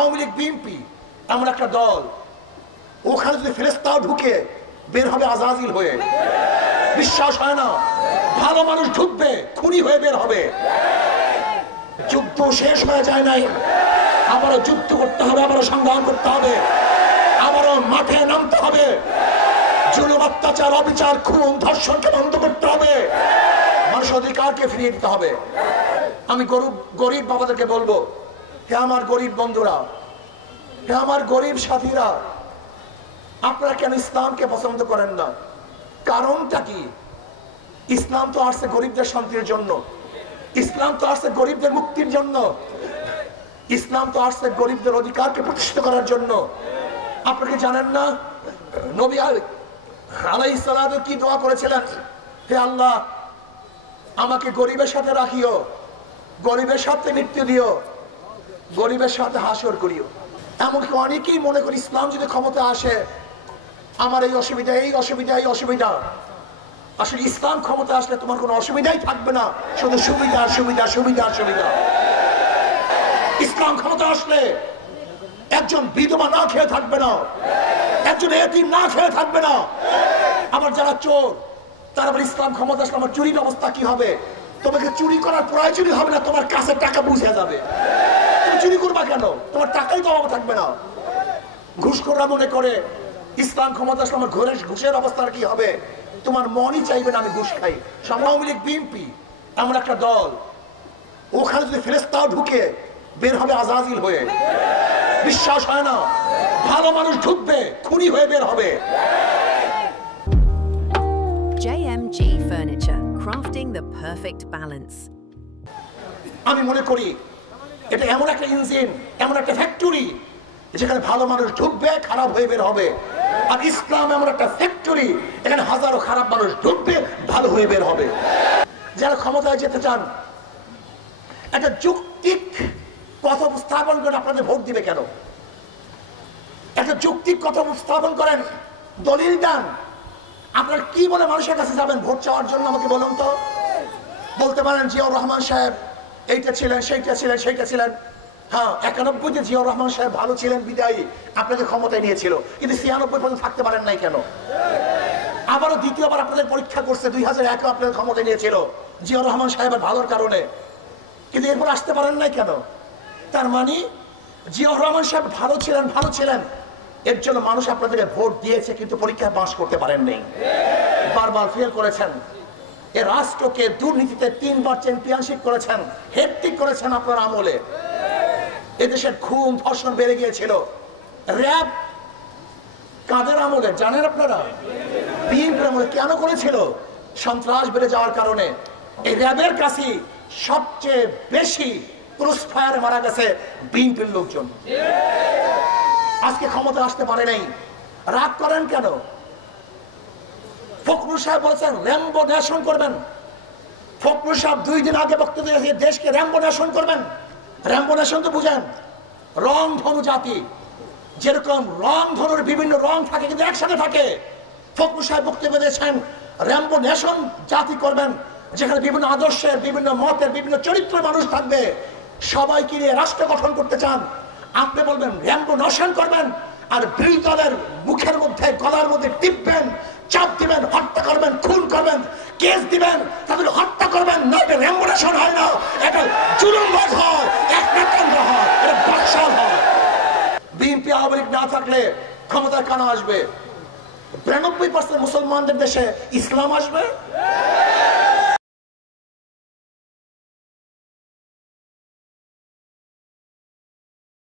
Awami League BNP এমন একটা দল, ওখানে যদি ফেরেশতাও ঢুকে বের হবে আজাজিল হয়ে। বিশ্বাস হয় না? ভালো মানুষ ঢুকবে, খুনি হয়ে বের হবে। যুদ্ধ শেষ হয়ে যায় নাই, আবারও যুদ্ধ করতে হবে, আবারও সংগ্রাম করতে হবে, আবারও মাঠে নামতে হবে। জুলুম, অত্যাচার, অবিচার, খুন, ধর্ষণকে বন্ধ করতে হবে, মানুষের অধিকারকে ফিরিয়ে দিতে হবে। আমি গরিব বাবাদেরকে বলবো, হে আমার গরিব বন্ধুরা, হে আমার গরিব সাথীরা, আপনারা কেন ইসলামকে পছন্দ করেন না? কারণটা কি? ইসলাম তো আসছে গরিবদের শান্তির জন্য, ইসলাম তো আসছে গরিবদের মুক্তির জন্য, ইসলাম তো আসছে গরিবদের অধিকারকে প্রতিষ্ঠিত করার জন্য। আপনাকে জানেন না নবী আলাইহিস সালাতু কি দোয়া করেছিলেন? হে আল্লাহ, আমাকে গরিবের সাথে রাখিও, গরিবের সাথে মৃত্যু দিও, গরিবের সাথে হাসর করিও। এমনকি অনেকেই মনে করি ইসলাম যদি ক্ষমতা আসে আমার এই অসুবিধা, এই অসুবিধা, এই অসুবিধা। আসলে ইসলাম ক্ষমতা আসলে তোমার কোনো অসুবিধাই থাকবে না, শুধু সুবিধা সুবিধা সুবিধা সুবিধা। ইসলাম ক্ষমতা আসলে একজন বিধবা না খেয়ে থাকবে না, একজন এতিম না খেয়ে থাকবে না। আবার যারা চোর, তারা আবার ইসলাম ক্ষমতা আসলে আমার চুরির অবস্থা কি হবে? তোমাকে চুরি করার পরায় চুরি হবে না, তোমার কাছে টাকা বুঝে যাবে। তুমি চুরি করবা কেন? তোমার টাকাই তো অভাব থাকবে না। ঘুষখোররা মনে করে ইসলাম ক্ষমতা আসলে আমার ঘুষের অবস্থা কি হবে? তোমার মনই চাইবে না আমি ঘুষ খাই। আওয়ামী লীগ বিএনপি এমন একটা দল, ওখানে যদি ফেরেশতাও ঢুকে বের হবে আজাজিল হয়ে। বিশ্বাস হয় না? ভালো মানুষ ঢুকবে, খুনি হয়ে বের হবে। JMG Furniture, crafting the perfect balance. আমি মনে করি এটা এমন একটা ইঞ্জিন, এমন একটা ফ্যাক্টরি যেখানে ভালো মানুষ ঢুকবে, খারাপ হয়ে বের হবে। আর ইসলাম এমন একটা ফ্যাক্টরি, এখানে হাজারো খারাপ মানুষ ঢুকবে, ভালো হয়ে বের হবে। যারা ক্ষমতায় যেতে চান, একটা যৌক্তিক কথা উপস্থাপন করেন, আপনাদের ভোট দিবে কেন? একটা যৌক্তিক কথা উপস্থাপন করেন, দলিল দেন। আপনার কি বলে মানুষের কাছে যাবেন ভোট চাওয়ার জন্য? আমাকে বলুন তো। বলতে পারেন জিয়াউর রহমান সাহেব এইটা ছিলেন, সেইটা ছিলেন, সেইটা ছিলেন। হ্যাঁ, 91-তে জিয়াউর রহমান সাহেব ভালো ছিলেন বিদায়ী আপনাকে ক্ষমতায় নিয়েছিল, কিন্তু 96 পর্যন্ত থাকতে পারেন নাই কেন? আবারও দ্বিতীয়বার আপনাদের পরীক্ষা করছে, 2001-এ আপনাদের ক্ষমতায় নিয়েছিল জিয়াউর রহমান সাহেবের ভালোর কারণে, কিন্তু এরপর আসতে পারেন নাই কেন? তার মানে জিয়াউর রহমান সাহেব ভালো ছিলেন, ভালো ছিলেন, এর জন্য মানুষ আপনাদেরকে ভোট দিয়েছে, কিন্তু পরীক্ষায় পাস করতে পারেন নাই, বারবার ফেল করেছেন। এ রাষ্ট্রকে দুর্নীতিতে 3বার চ্যাম্পিয়নশিপ করেছেন, হ্যাট্রিক করেছেন আপনার আমলে। এদেশের খুন ধর্ষণ বেড়ে গিয়েছিল। র‍্যাব কাদের আমলে জানেন আপনারা? বিএনপির আমলে। কেন করেছিল? সন্ত্রাস বেড়ে যাওয়ার কারণে। এই র‍্যাবের কাছে সবচেয়ে বেশি ক্রস ফায়ারে মারা গেছে বিএনপির লোকজন। আজকে ক্ষমতা আসতে পারে নাই, রাগ করেন কেন? ফখরুল সাহেব বলেছেন র্যাম্বো নেশন করবেন। ফখরুল সাহেব 2 দিন আগে বক্তব্য দিয়েছে দেশকে র্যাম্বো নেশন করবেন। র্যাম্বো নেশন তো বুঝেন, রং ধনু জাতি। যেরকম রং ধনুর বিভিন্ন রং থাকে কিন্তু একসাথে থাকে, ফখরুল সাহেব বক্তব্য দিয়েছেন র্যাম্বো নেশন জাতি করবেন, যেখানে বিভিন্ন আদর্শের, বিভিন্ন মতের, বিভিন্ন চরিত্রের মানুষ থাকবে, সবাইকে নিয়ে রাষ্ট্র গঠন করতে চান। আপনি বলবেন র্যাম্বো নেশন করবেন, আর বিরোধী দলের মুখের মধ্যে, গলার মধ্যে টিপবেন, চাপ দিবেন, হত্যা করবেন, খুন করবেন, কেস দিবেন, তাদের হত্যা করবেন। না, এটা র্যাম্বো নেশন হয় না, এটা জুলুমবাজ হয়, একনায়কতন্ত্র হয়, এটা বাকশাল হয়। বিএনপি আওয়ামী লীগ না থাকলে ক্ষমতায় কানা আসবে? 92% মুসলমানদের দেশে ইসলাম আসবে।